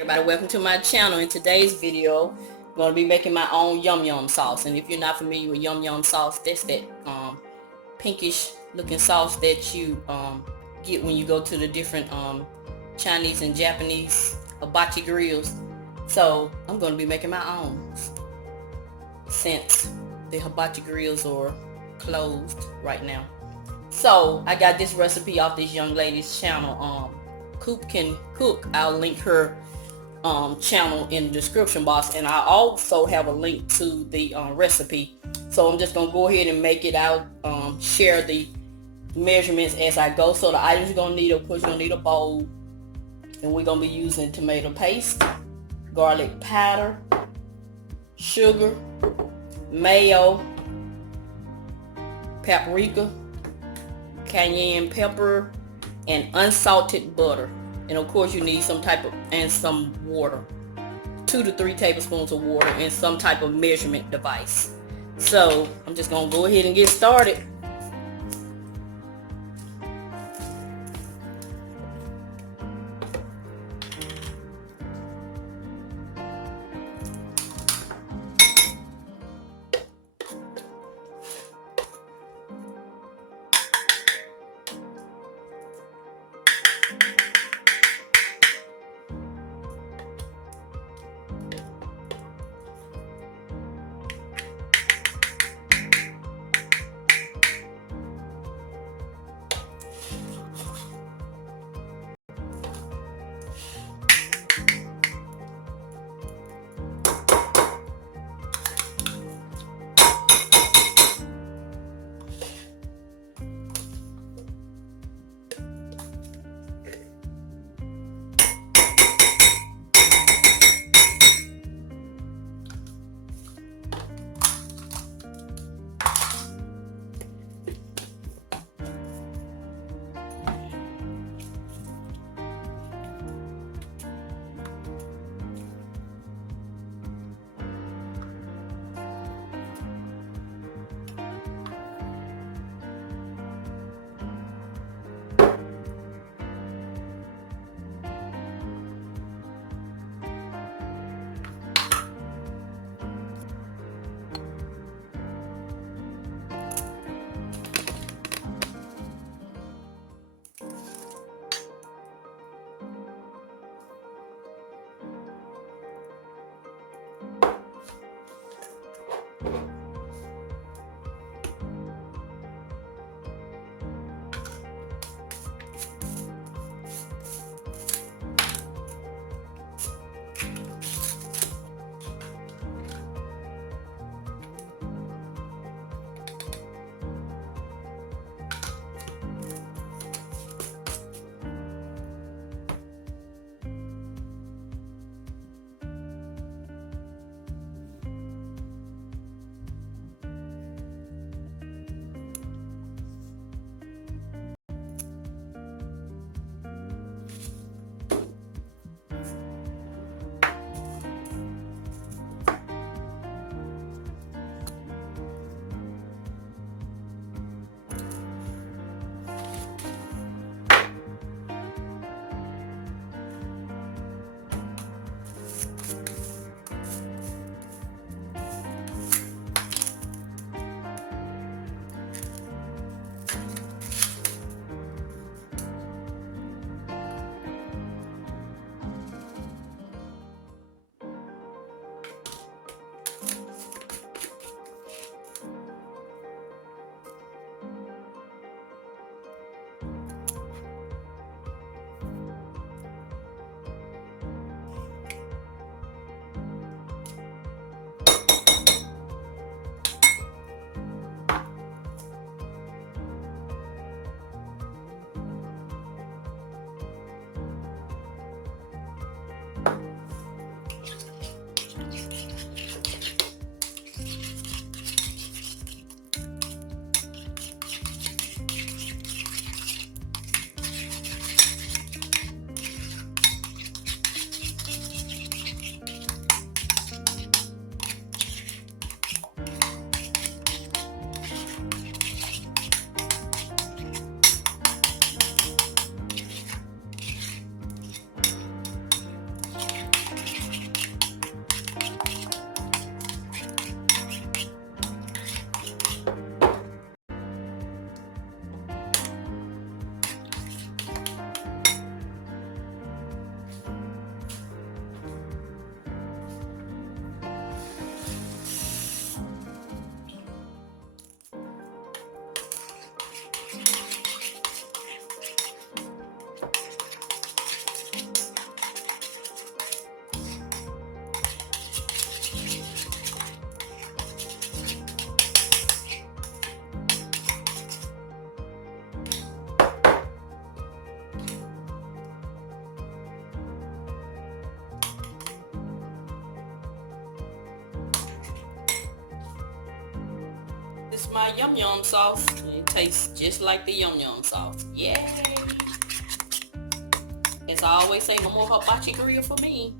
Everybody, welcome to my channel. In today's video, I'm going to be making my own yum sauce. And if you're not familiar with yum sauce, that's that pinkish looking sauce that you get when you go to the different Chinese and Japanese hibachi grills. So I'm going to be making my own since the hibachi grills are closed right now. So I got this recipe off this young lady's channel, Coop Can Cook. I'll link her channel in the description box, and I also have a link to the recipe. So I'm just gonna go ahead and make it out, share the measurements as I go. So the items you're gonna need, of course, you're gonna need a bowl, and we're gonna be using tomato paste, garlic powder, sugar, mayo, paprika, cayenne pepper, and unsalted butter. And of course you need some type of, and some water, 2 to 3 tablespoons of water, and some type of measurement device. So I'm just gonna go ahead and get started. is my yum yum sauce. It tastes just like the yum yum sauce. Yay! As I always say, no more hibachi grill for me.